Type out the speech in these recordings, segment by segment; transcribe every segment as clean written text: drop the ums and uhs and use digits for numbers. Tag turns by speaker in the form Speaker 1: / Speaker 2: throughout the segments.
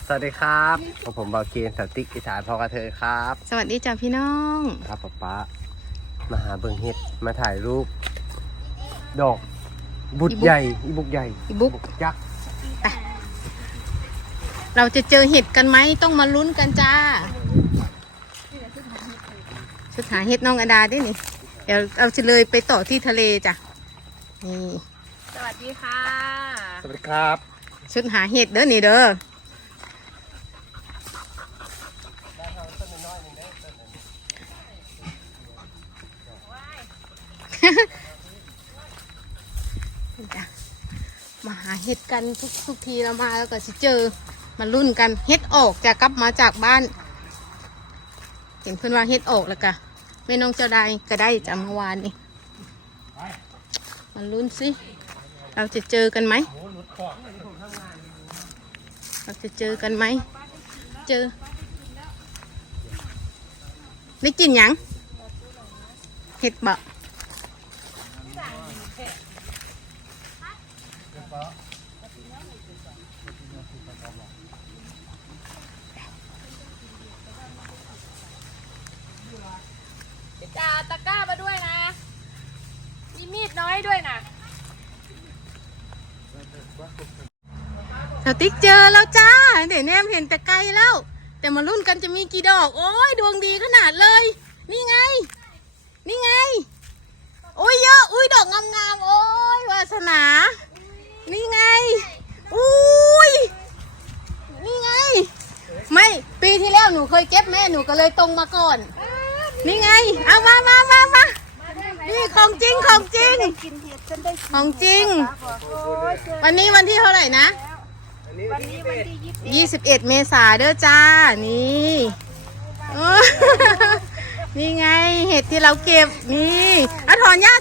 Speaker 1: สวัสดีครับผมบาเกนสติ๊กอีสานพอกระเทยครับ
Speaker 2: สวัสดีจ้าพี่น้อง
Speaker 1: ครับป๊ามาหาเบิ่งเห็ดมาถ่ายรูปดอกบุกใหญ่อีบุกใหญ่
Speaker 2: อีบุ๊ก
Speaker 1: ยักษ์
Speaker 2: เราจะเจอเห็ดกันไหมต้องมาลุ้นกันจ้าชุดหาเห็ดน้องอดาด้วยนี่เดี๋ยวเราจะเลยไปต่อที่ทะเลจ้ะนี่
Speaker 3: สวัสดีค่ะ
Speaker 1: สวัสดีครับ
Speaker 2: ชุดหาเห็ดเด้อนี่เด้อ จ้ะมาหาเห็ดกันทุกทีเรามาแล้วก็จะเจอมาลุ้นกันเห็ดออกจะกลับมาจากบ้าน เห็นเพื่อนว่าเฮ็ดออกแล้วกะแม่น้องเจ้าได้ก็ได้จากเมื่อวานนี่มาลุ้นสิเราจะเจอกันไหมเราจะเจอกันไหมเจอได้กินหยังเห็ดบะ
Speaker 3: จ่าตะกร้ามาด้วยนะ มีมีดน้อยด้วยนะ
Speaker 2: สติ๊กเจอแล้วจ้าเดี๋ยวแนมเห็นแต่ไกลแล้ว แต่มาลุ้นกันจะมีกี่ดอกโอ้ยดวงดีขนาดเลยนี่ไงนี่ไงโอ้ยเยอะอุ้ยดอกงามๆโอ้ยวาสนานี่ไงอุ้ยนี่ไงไม่ปีที่แล้วหนูเคยเก็บแม่หนูก็เลยตรงมาก่อนนี่ไงเอามานี่ของจริงของจริงของจริงวันนี้วันที่เท่าไหร่นะ
Speaker 3: วันนี้วันที่
Speaker 2: 21 เมษาเด้อจ้านี่โอ้นี่ไงเห็ดที่เราเก็บนี่ถอนหญ้า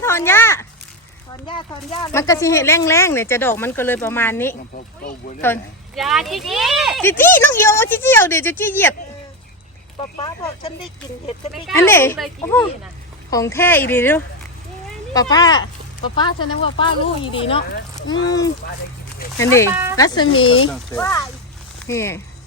Speaker 2: มันก็สิเห็ดแรงๆเนี่ยจะดอกมันก็เลยประมาณนี้ถอน
Speaker 3: ยาจีจี
Speaker 2: จี้น้องเอียวจี้เอาเดี๋ยวจะจี้เหยียบ
Speaker 4: ป๊าบอกฉันได้กินเห็ดฉันได้
Speaker 2: อันนี้
Speaker 3: เลยกิน
Speaker 2: โอ้โห
Speaker 3: นะ
Speaker 2: ของแท้อีดีดูป้าฉันนึกว่าป้ารู้อีดีเนาะอันนี้รัศมีนี่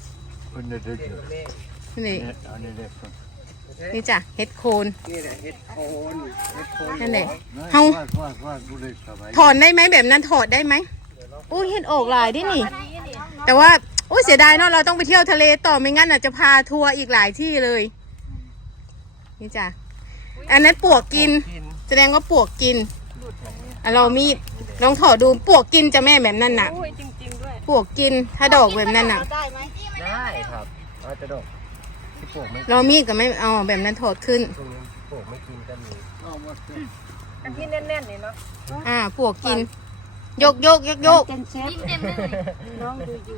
Speaker 2: นี่จ้ะเห็ดโคน
Speaker 1: นี่แหละเห็ดโคน
Speaker 2: นั่นแหละเฮาถอนได้ไหมแบบนั้นถอดได้ไหมอุ้ยเห็ดออกหลายดินี่ แต่ว่าอุ้ยเสียดายเนาะเราต้องไปเที่ยวทะเลต่อไม่งั้นอาจจะพาทัวร์อีกหลายที่เลยนี่จ้ะอันนั้นปวกกินแสดงว่าปวกกินเรามีดลองถอดดูปวกกินจะแม่แบบนั้นน่ะ
Speaker 3: โอ้ยจริงๆด้วย
Speaker 2: ปวกกินถ้าดอกแบบนั้นน่ะ
Speaker 4: ได้ไหม
Speaker 1: ได้ครับเอาจะดอกที่ปลูกไม่
Speaker 2: เรามีดก็ไม่เอาแบบนั้นถอดขึ้น
Speaker 1: ตรงนี้ปลูกไม่กินก็มี
Speaker 3: อันที่แน่นๆนี่เนาะ
Speaker 2: ปวกกินยก
Speaker 4: เป็นเชฟน้องดูอยู่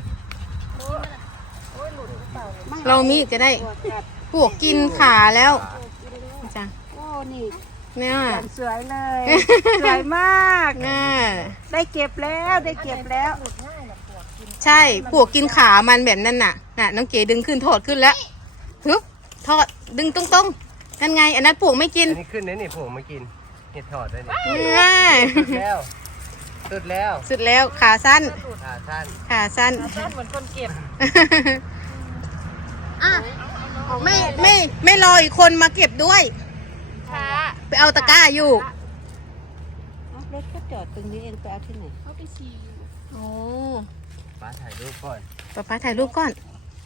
Speaker 2: เรามีดก็ได้ปวกกินขาแล้วจ้ะ
Speaker 4: โอ้นี่
Speaker 2: เนี่ย
Speaker 4: สวยเลย สวยมาก
Speaker 2: น่า
Speaker 4: ได้เก็บแล้วได้เก็บแล้ว
Speaker 2: ใช่ปวกกินขามันแบบนั้นน่ะน้องเก๋ดึงขึ้นถอดขึ้นแล้วฮึบถอดดึงตรงๆนั่นไงอันนั้นปวกไม่กิน
Speaker 1: อันนี้ขึ้นนี่ปลูกไม่กินเห็ดถอดได้นี่
Speaker 2: ง่าย
Speaker 1: สุดแล้ว
Speaker 2: สุดแล้วขาสั้น
Speaker 1: ขาสั้น
Speaker 2: ขาสั้น
Speaker 3: แน่นเหมือนคนเก็บ
Speaker 2: อ่ะไม่รออีกคนมาเก็บด้วย
Speaker 3: ช้า
Speaker 2: ไปเอาตะกร้าอยู่
Speaker 4: รถก็จอดตรงนี้เองไปเอาที่ไหน
Speaker 3: เขาไปฉี่
Speaker 2: โอ้
Speaker 1: ป้าถ่ายรูปก่อน
Speaker 2: ป้าถ่ายรูปก่อน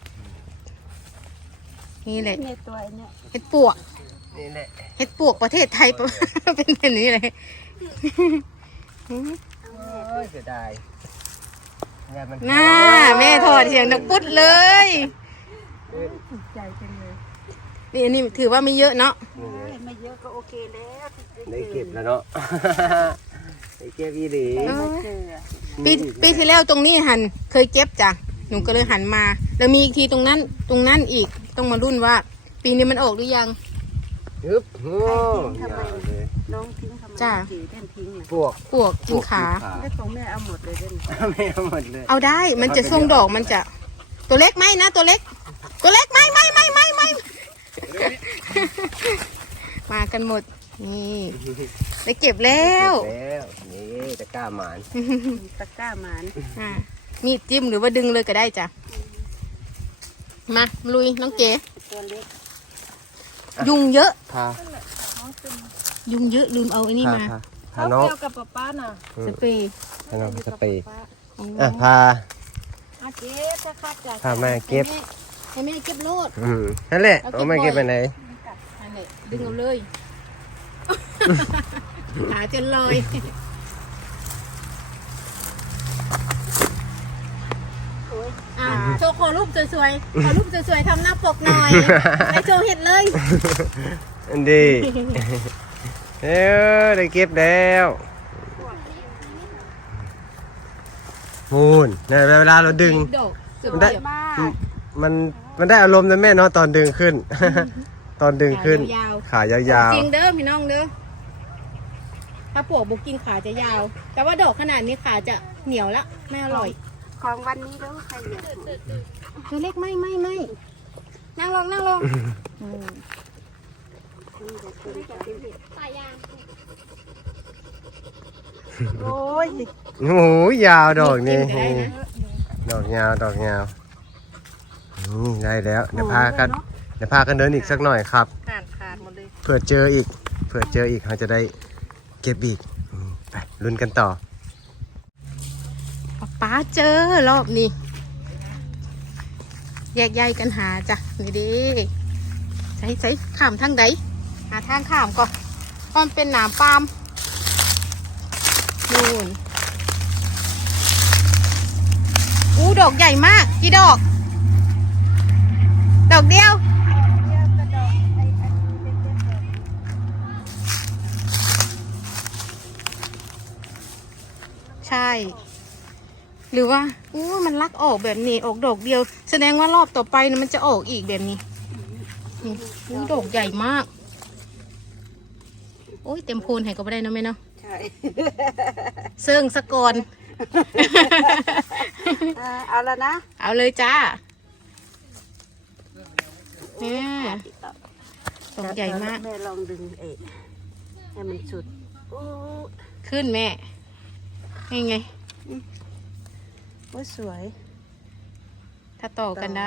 Speaker 2: นี่แหละ
Speaker 4: ในตัวเนี่ย
Speaker 2: เห็ดปวก
Speaker 1: นี่แหละ
Speaker 2: เห็ดปวกประเทศไทย เป็นแบบนี้เลย
Speaker 1: โอ้ยเสียดายงานมัน
Speaker 2: น่าแม่ถอดเสียงดังปุ๊ดเลย
Speaker 4: ใจจังเลย
Speaker 2: นี่อันนี้ถือว่าไม่เยอะเนาะ
Speaker 4: ไม่เยอะก็โอเคแล้ว
Speaker 1: ได้เก็บแล้วเนาะ ได้เก็บอีหลี
Speaker 4: เจอ
Speaker 2: ปีที่แล้วตรงนี้หันเคยเก็บจ้ะหนูก็เลยหันมาแล้วมีอีกทีตรงนั้นอีกต้องมารุ่นว่า ปีนี้มันออกหรือยัง
Speaker 1: ฮึบโอ้ยาวเลย
Speaker 4: น้องทิ้งทำไม
Speaker 2: จ้า
Speaker 4: จีท่านทิ้งอ่ะ
Speaker 1: พวก
Speaker 2: ปวกกินขา
Speaker 4: ได้ของแม่เอาหมดเลยเด่น
Speaker 1: ไม่เอาหมดเลย
Speaker 2: เอาได้มันจะส่งดอกมันจะตัวเล็กไหมนะตัวเล็กไม่มากันหมดนี่ได้เก็บแล้ว
Speaker 1: แล้วนี่ตะกร้าหมาน
Speaker 4: ตะกร้าหมาน
Speaker 2: มีดจิ้มหรือว่าดึงเลยก็ได้จ้ะมาลุยน้องเก๋
Speaker 4: ตัวเล็ก
Speaker 2: ยุงเยอะ
Speaker 1: พา
Speaker 2: ยุงเยอะลืมเอาไอ้นี่มา
Speaker 1: พาน้อง
Speaker 3: เที่ยวกับป๊าน่ะ
Speaker 2: สเปรย์
Speaker 1: พาน้องสเปรย์
Speaker 2: อ๋อ
Speaker 1: พา
Speaker 4: อาเจ๊ถ้าคัดจาก
Speaker 1: พาแม่เก็บ
Speaker 2: ให้แม่เก็บโลด
Speaker 1: นั่นแหละเอาแม่เก็บไปไหน
Speaker 2: นั่นแหละดึงเอาเลย หาจนลอยโชว์ขอรูปสวยๆ ขอรูปสวยๆทำหน้าปกหน่อยไปโชว์เห็ดเลย
Speaker 1: อันดีได้เก็บแล้วมูนเนี่ยเวลาเราดึง
Speaker 2: ดอกสวย
Speaker 1: มันได้
Speaker 4: มาก
Speaker 1: มันได้อารมณ์นะแม่เนาะตอนดึงขึ้น ตอนดึงขึ้น ขายาว
Speaker 2: จริงเด้อพี่น้องเด้อถ้าปวกบุกกินขาจะยาว แต่ว่าดอกขนาดนี้ขาจะเหนียวละไม่อร่อย
Speaker 4: ของวันนี้แล้วใครเหลือ
Speaker 2: ตัวเล็กไม่นั่งลงตายยาง
Speaker 4: โอ้ย
Speaker 1: ๆโอ้โหยาวดอกนี่
Speaker 2: กิได้นะ
Speaker 1: ดอกยาวนี่ได้แล้วเดี๋ยวพากันเดินอีกสักหน่อยครับ
Speaker 3: ขาดหมดเลย
Speaker 1: เผื่อเจออีกเราจะได้เก็บอีกไปลุ้นกันต่อ
Speaker 2: ป๊าเจอรอบนี้แยกย้ายกันหาจ้ะนี่ดิใส่ข้ามทางใดหาทางข้ามก่อนเพราะมันเป็นหนามปาล์มนู่นอู้ดอกใหญ่มากกี่ดอก ดอกเดียวใช่หรือว่าอู้มันลักออกแบบนี้ออกดอกเดียว แสดงว่ารอบต่อไปนะมันจะออกอีกแบบนี้นี่อู้ดอกใหญ่มากโอ้ยเต็มโพนให้ก็ไม่ได้นะแม่เนาะ
Speaker 4: ใช่
Speaker 2: เซิงสะกอน
Speaker 4: เอาแล้วนะ
Speaker 2: เอาเลยจ้าเนี่ยดอกใหญ่มาก
Speaker 4: แม่ลองดึงให้มันสุดโอ้
Speaker 2: ขึ้นแม่ยังไง
Speaker 4: โอ้สวย
Speaker 2: ถ้าต่อกันได้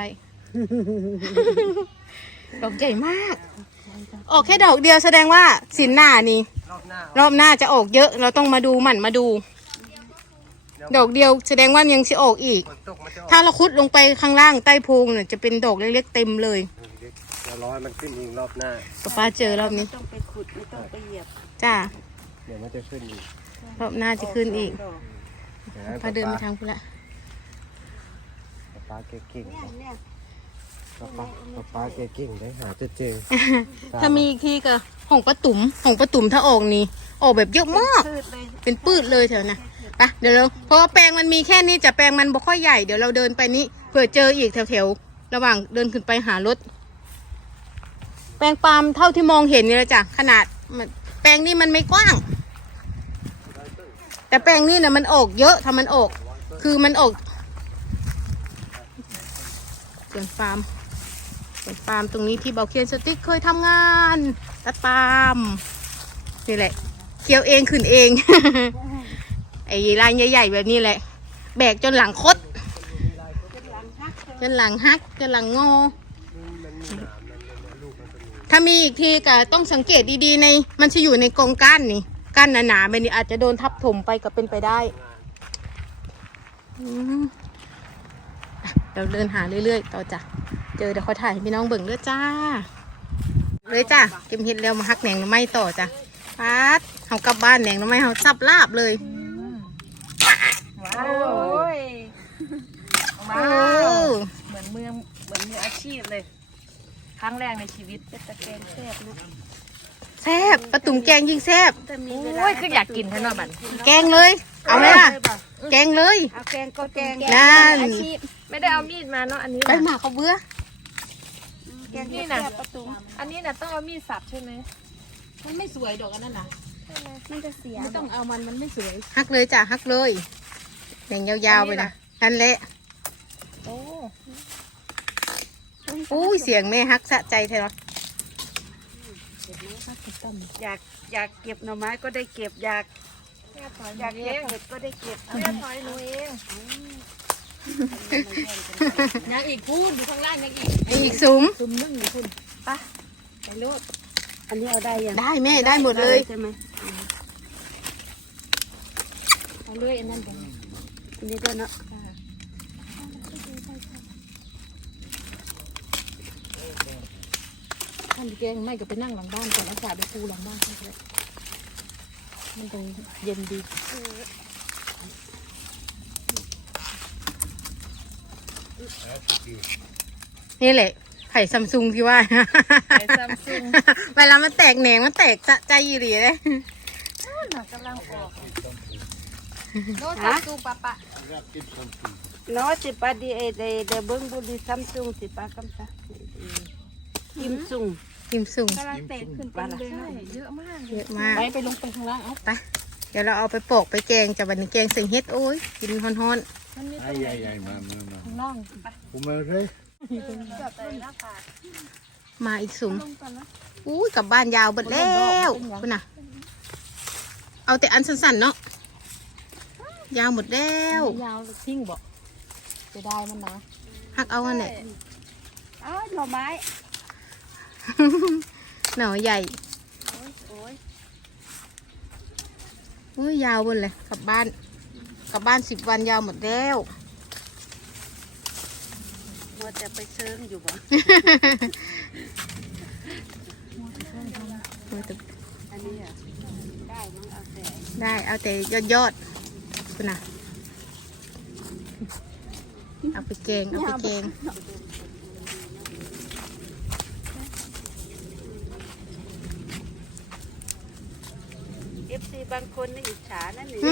Speaker 2: ดอกใหญ่มาก ออกแค่ดอกเดียวแสดงว่าสินหน้านี่ รอบหน้าจะออกเยอะ เราต้องมาดูมาดู ดอกเดียวแสดงว่ายังจะออกอีก ถ้าเราคุดลงไปข้างล่างใต้พุงเนี่ยจะเป็นดอกเล็กๆเต็มเลย
Speaker 1: เราร้อยมันขึ้นอีกรอบหน้า
Speaker 2: ป้าเจอรอบนี้
Speaker 4: ไม่ต้องไปขุดไม่ต้องไปเหยียบ
Speaker 2: จ้า
Speaker 1: เดี๋ยวมันจะขึ้นอีก
Speaker 2: รอบหน้าจะขึ้นอีก
Speaker 4: ดอก
Speaker 2: ป้าเดินไปทางพุละ
Speaker 1: ป้าเก่ง
Speaker 4: เนี่ย
Speaker 1: ป้าเก่งได้หาจะเจอ
Speaker 2: ถ้ามีอีกทีก็ของป้าตุ๋มถ้าออกนี่ออกแบบเยอะมาก
Speaker 4: พืชเลย
Speaker 2: เป็นปืดเลยแถวนะไปเดี๋ยวเราเพราะว่าแปลงมันมีแค่นี้จะแปลงมันบ่ค่อยใหญ่เดี๋ยวเราเดินไปนี้เผื่อเจออีกแถวๆระหว่างเดินขึ้นไปหารถ แปลงปาล์มเท่าที่มองเห็นนี่แหละจ้ะขนาดแปลงนี้มันไม่กว้าง แต่แปลงนี้นะมันออกเยอะถ้ามันออกคือมันออกสวนปาล์มตรงนี้ที่เบาเคียนสติ๊กเคยทำงานตัดปาล์มนี่แหละเคี้ยวเองขึ้นเอง ไอ้ลายใหญ่ๆแบบนี้แหละ แบกจนหลังคดจนหลังฮักจนหลังงอถ้ามีอีกทีก็ต้องสังเกตดีๆในมันจะอยู่ในกองก้านนี่ก้านหนาๆแบบนี้อาจจะโดนทับถมไปก็เป็นไปได้เราเดินหาเรื่อยๆต่อจ้ะเจอเดี๋ยวเขาถ่ายให้พี่น้องเบิ่งด้วยจ้าเลยจ้ะเก็บเห็ดแล้วมาฮักแหนงหน่อไม้ต่อจ้ะพัดเขากลับบ้านแหนงหน่อไม้เขาสับลาบเลย
Speaker 3: ว้าวโอ้ย
Speaker 2: โอ้
Speaker 3: เหมือนมืออาชีพเลย ครั้งแรกในชีวิต
Speaker 4: จะตะแกรงแซ่บนะ
Speaker 2: แซ่บปลาตุ่มแกงยิ่งแซ่บ
Speaker 4: แต่มีเวลา
Speaker 3: โอ้ยคืออยากกินแท้เนอนบัน
Speaker 2: แกงเลย เอาไหมล่ะแกงเลย
Speaker 4: เอาแกงก็แกง
Speaker 2: นั่น
Speaker 3: ไม่ได้เอามีดมาเนาะอันนี้
Speaker 2: ไป
Speaker 3: น่ะ
Speaker 2: หมาเขาเบื่อ
Speaker 4: แกงก็แซ่บประตู
Speaker 3: อันนี้น่ะต้องเอามีดสับใช่ไหม
Speaker 2: มันไม่สวยดอกอันนั้นนะ
Speaker 4: มันจะเสีย
Speaker 2: ไม่ต้องเอามันไม่สวยฮักเลยจ้ะฮักเลยแหนงยาวๆไปนะนั่นแหละ
Speaker 3: โอ้
Speaker 2: อุ้ยเสียงแม่ฮักสะใจแท้เนาะ
Speaker 4: อยากเก็บหน่อไม้ก็ได้เก็บอยาก
Speaker 3: แม่ถอย
Speaker 4: อยาก
Speaker 3: เอ
Speaker 4: เก็บ
Speaker 3: ง
Speaker 4: เห็ดก็ได้เก็บ
Speaker 3: แม่ถอยหนูเองยังอีกพูนอยู่ข้างล่างยังอีก
Speaker 2: อีกซุ้ม
Speaker 3: ซุ่มนึ่งอยู่คุณไปไปโลด
Speaker 4: อันนี้เอาได้ยัง
Speaker 2: ได้แม่ได้หมดเลย
Speaker 4: ใช่ไหม
Speaker 3: เอาเลื่อยอันนั้นกัน
Speaker 4: อันนี้ด้วยเนาะ
Speaker 3: ท่านแกงไม่ก็ไปนั่งหลังบ้านก่อนแล้วจ่าไปปูหลังบ้านเขาเลยมันตรงเย็นดี
Speaker 2: นี่แหละไข่ซัมซุงที่ว่า
Speaker 3: ไข่ซัมซุง
Speaker 2: เวลามันแตกแหนงมันแตกสะใจอีหลีเลย
Speaker 3: กำลังออกโลดซัมซุงปะปะ
Speaker 4: No, si pa di de bung budi Samsung si pa kam sa. Samsung.
Speaker 2: พิมซุง
Speaker 4: Kala tek kun pa la.
Speaker 3: เยอะมาก
Speaker 2: เยอะมาก
Speaker 3: ไปลงไปข้างล่างเอา
Speaker 2: ไปเดี๋ยวเราเอาไปโปกไปแกงจะวันนี้แกงใส่เฮ็ดโอ้ยกินฮ้อน
Speaker 3: มันมี
Speaker 5: Ai, ai, ai, mamma,
Speaker 3: ข้างล่าง
Speaker 5: Come rei?
Speaker 2: ๆมาอีกซุ้มอุ้ยกลับบ้านยาวเบิดแล้วคุณน่ะ เอาแต่อันสั้นๆเนาะยาวหมดแล้ว
Speaker 3: ยาวทิ้งบอกจะได้มันนะ
Speaker 2: หักเอาอันไหน
Speaker 4: Oh, no mai.
Speaker 2: หน่อใหญ่
Speaker 4: Ôi.
Speaker 2: อุ้ยยาวหมดเลยกลับบ้าน10 วันยาวหมดแล้ว
Speaker 4: มัวแต่ไปเชิงอยู่บ่ อันนี้อ่ะได้มั้งเอาแต่
Speaker 2: ได้เอาแต่ยอดๆคุณน่ะเอาไปแกงเอาไปแกง
Speaker 4: FC บางคนนี่อิจฉานั่นนี่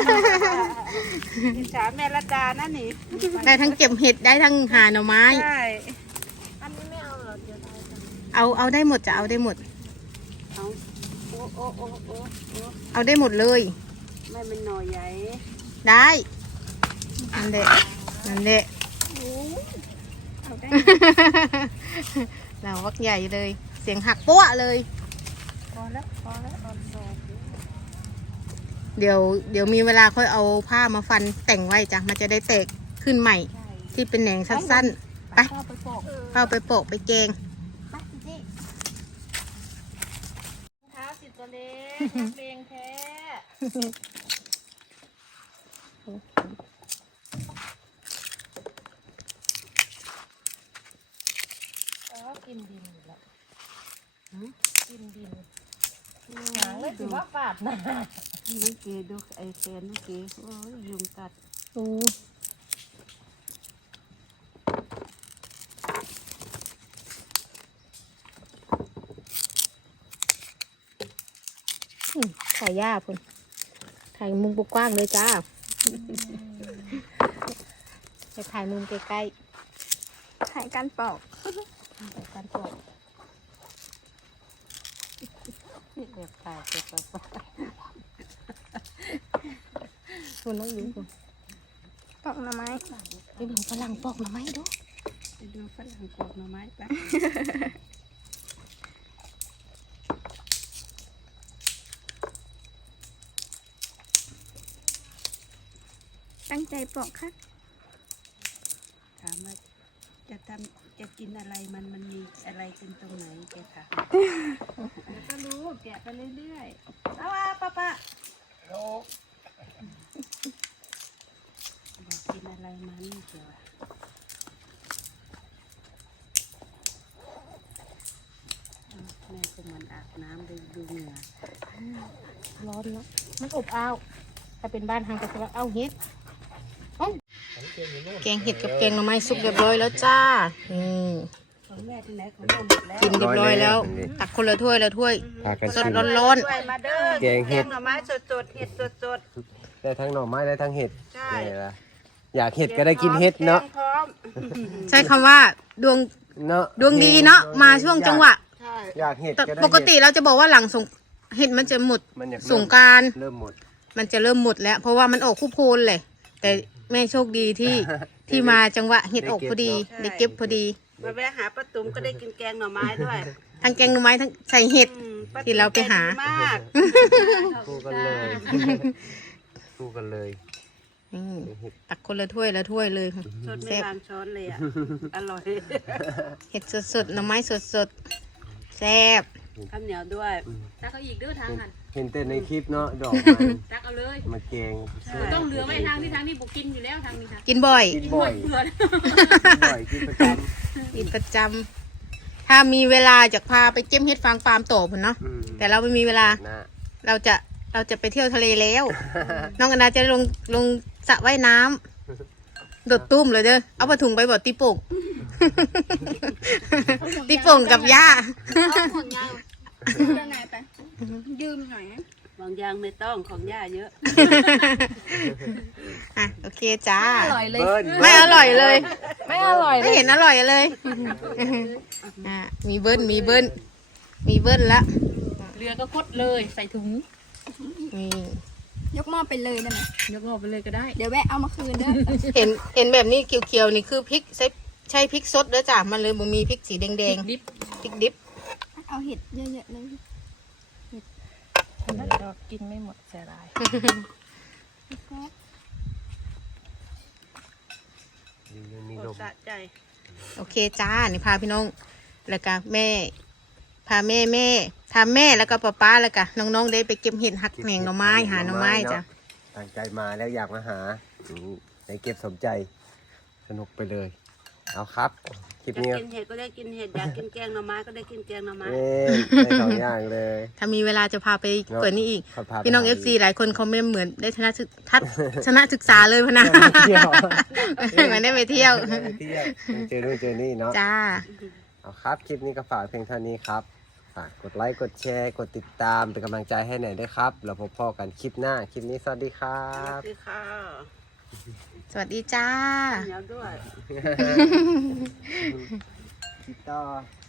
Speaker 4: อิจฉาแม่ละดานั่นนี่
Speaker 2: ได้ทั้งเก็บเห็ดได้ทั้งหาหน่อไม้
Speaker 4: ใช่
Speaker 3: อันนี้ไม่เอาหรอเดี๋ยวได้จ้ะ
Speaker 2: เอาได้หมดจะเอาได้หมด
Speaker 4: เอาโอ้โอ้โอ้โอ้โอ้
Speaker 2: เอาได้หมดเลย
Speaker 4: ไม่เป็นหน่อใหญ่
Speaker 2: ได้นั่นแหละนั่นแหละ
Speaker 4: เอาได้
Speaker 2: เราวักใหญ่เลย เสียงหักปั้วเลย
Speaker 4: พอแล้วพอแล้วตอนโต
Speaker 2: เดี๋ยวมีเวลาค่อยเอาผ้ามาฟันแต่งไว้จ้ะมันจะได้แตกขึ้นใหม่ ที่เป็นแหนงสั้นๆไป
Speaker 3: เข้าไปปอก
Speaker 2: เข้าไปโปะไปแกง
Speaker 3: เท้าสิตัวเล็กนักเลงแท้กินดินอยู่แล้วกินดินหางเลยถือว่าฝาดนะ
Speaker 4: น้องเกดูไอแฟนน้องเกโอ้ยยุงกัด
Speaker 2: ถ่ายยาพุ่นถ่ายมุมกว้างๆเลยจ้าไปถ่ายมุมใกล้
Speaker 3: ถ่ายการปอก
Speaker 2: ๆไปกันโปะ
Speaker 4: เลือกตายเจ็บปะ
Speaker 2: คุณน้องยิ้มคุณ
Speaker 3: ปอกหน่อไม้
Speaker 2: ไปดูฝรั่งปอกหน่อไม้ดู
Speaker 4: ไปดูฝรั่งปอกหน่อไม้ไป
Speaker 3: ตั้งใจปอกค่ะ
Speaker 4: ถามว่าจะกินอะไรมันมีอะไรเป็นตรงไหนแกค่ะเดี๋ยวก็รู้แกะไปเรื่อยๆเอาว่าป้าอยากกินอะไรมันเดี๋ยวแม่ก็เหมือนอาบน้ำดูเหงื่อ
Speaker 2: ร้อนแล้วมันอบอ้าวถ้าเป็นบ้านทางกระทรวงเอาเห็ดเอ้าแกงเห็ดกับแกงหน่อไม้สุกเรียบร้อยแล้วจ้านี่
Speaker 4: ของแม่ที่ไหนของแม่หมดแล้ว
Speaker 2: กินเรียบร้อยแล้ว ตักคนละถ้วยละถ้วย
Speaker 1: พากัน
Speaker 2: สด
Speaker 1: ชิม
Speaker 2: ร้อน
Speaker 4: ด้วยมาเด้อ
Speaker 1: แกงเห็ด
Speaker 4: หน่อไม้สดๆเห็ดสด
Speaker 1: ได้ทั้งหน่อไม้ได้ทั้งเห็ด
Speaker 4: ใช่
Speaker 1: นี่ล่ะอยากเห็ดก็ได้กินเห็ดเนาะ
Speaker 4: แกงพร้อม
Speaker 2: ๆ ใช้คำว่าดวง
Speaker 1: เนาะ
Speaker 2: ดวงดีเนาะมาช่วงจังหวะ
Speaker 4: ใช่
Speaker 1: อยากเห็ด
Speaker 2: แต่
Speaker 1: ก็ได้
Speaker 2: ปกติเราจะบอกว่าหลังสงเห็ดมันจะหมด
Speaker 1: มันอยาก
Speaker 2: สงกรานต์
Speaker 1: เริ่มหมด
Speaker 2: มันจะเริ่มหมดแล้ว เพราะว่ามันออกคู่โพลเลยแต่แม่โชคดีที่มาจังหวะเห็ดออกพอดีได้เก็บพอดี
Speaker 4: มาแวะหาป้าตุ๋มก็ได้กินแกงหน่อไม้ด้วย
Speaker 2: ทั้งแกงหน่อไม้ทั้งใส่เห็ด
Speaker 4: ป้า
Speaker 2: ที่เราไปหา
Speaker 4: ใจดีมาก
Speaker 1: คู่กันเลย คู่กันเลย
Speaker 2: ตักคนละถ้วยละถ้วยเลย
Speaker 4: สดไม่
Speaker 2: แซ่บ
Speaker 4: วางช้อนเลยอ่ะ อร่อย
Speaker 2: เห็ดสดๆหน่อไม้สดๆแซ่บ
Speaker 4: ข้าวเหนียวด้วย
Speaker 3: ตักเอาอีกเด้อทางหัน
Speaker 1: เห็นแต่ในคลิปเนาะดอกมัน
Speaker 3: ตักเอาเลย
Speaker 1: มาแกง
Speaker 3: ต้องเหลือไว้ทางที่บุกกินอยู่แล้วทางนี้ค่ะ
Speaker 2: กินบ่อย
Speaker 1: กินบ่อย
Speaker 3: เผื่อ
Speaker 1: บ่อยกินประจ
Speaker 2: กินประจำถ้ามีเวลาจะพาไปเก็บเห็ดฟางฟาร์มต่อพุ่นเนาะ
Speaker 1: ำอืม
Speaker 2: แต่เราไม่มีเวลา
Speaker 1: นะ
Speaker 2: เราจะไปเที่ยวทะเลแล้ว น้องอนาจะลงสระว่ายน้ำโดดตุ้มเลยเด้อเอาผ้าถุงไปบดตีโป่ง ตีโป่งกับย่า
Speaker 3: เอาห่วงยางจะไหนไปยืมหน่อย
Speaker 4: บางอย่างไม่ต้องของย่าเยอะ
Speaker 2: อ่ะโอเคจ้า
Speaker 3: อร่อยเลย
Speaker 1: เบิ้ล
Speaker 2: ไม่อร่อยเลย
Speaker 3: ไม่อร่อย
Speaker 2: ไม่เห็นอร่อยเลยอ่ะมีเบิ้ลละ
Speaker 3: เรือก็คดเลยใส่ถุง
Speaker 2: นี่
Speaker 6: ยกหม้อไปเลยได้ไหม
Speaker 3: ยกงอไปเลยก็ได้
Speaker 6: เดี๋ยวแวะเอามาคืนเด้อ
Speaker 2: เห็นแบบนี้เขียวๆนี่คือพริกใช่พริกสดเด้อจ้ะมันเลยบ่มีพริกสีแดง
Speaker 3: ดิบ
Speaker 2: ๆพริกดิบ
Speaker 6: เอาเห็ดเยอะๆเลย
Speaker 3: เรากินไม่หมดเสียดาย
Speaker 1: มีลม
Speaker 4: สะใจ
Speaker 2: โอเคจ้านี่พาพี่น้องแล้วก็แม่พาแม่พาแม่แล้วก็ป้าแล้วก็น้องๆได้ไปเก็บเห็ดหักแหนงหน่อไม้หาหน่อไม้จ้ะ
Speaker 1: ตั้งใจมาแล้วอยากมาหาได้เก็บสมใจสนุกไปเลย เอาครับคลิป
Speaker 4: จะ
Speaker 1: นี้
Speaker 4: กินเห็ดก็ได้กินเห็ด อยากกินแกงหน่อไม้ก็ได้กินแกงหน่อไม้
Speaker 1: ได้สองอย่างเลย
Speaker 2: ถ้ามีเวลาจะพาไปเปิดนี่อีก
Speaker 1: เขาพาไป
Speaker 2: พี่น้อง
Speaker 1: หา
Speaker 2: FC หลายคนคอมเมนต์เหมือนได้ชนะศึกษาเลยพะนะ
Speaker 1: เที่ยว
Speaker 2: เหมือนได้ไปเที่ยว
Speaker 1: ไปเที่ยวเจอนู่นเจอนี่เนาะ
Speaker 2: จ้า
Speaker 1: เอาครับ คลิปนี้ก็ฝากเพียงเท่านี้ครับ ฝากกดไลค์ กดแชร์ กดติดตาม เป็นกำลังใจให้หน่อยด้วยครับ เราพบพ่อกันคลิปหน้า คลิปนี้สวัสดีครั
Speaker 4: สวั
Speaker 1: บ
Speaker 4: สดีค่ะ
Speaker 2: สวัสดีจ้า
Speaker 4: ข้าวเหนียวด้วย
Speaker 1: ติดต่อ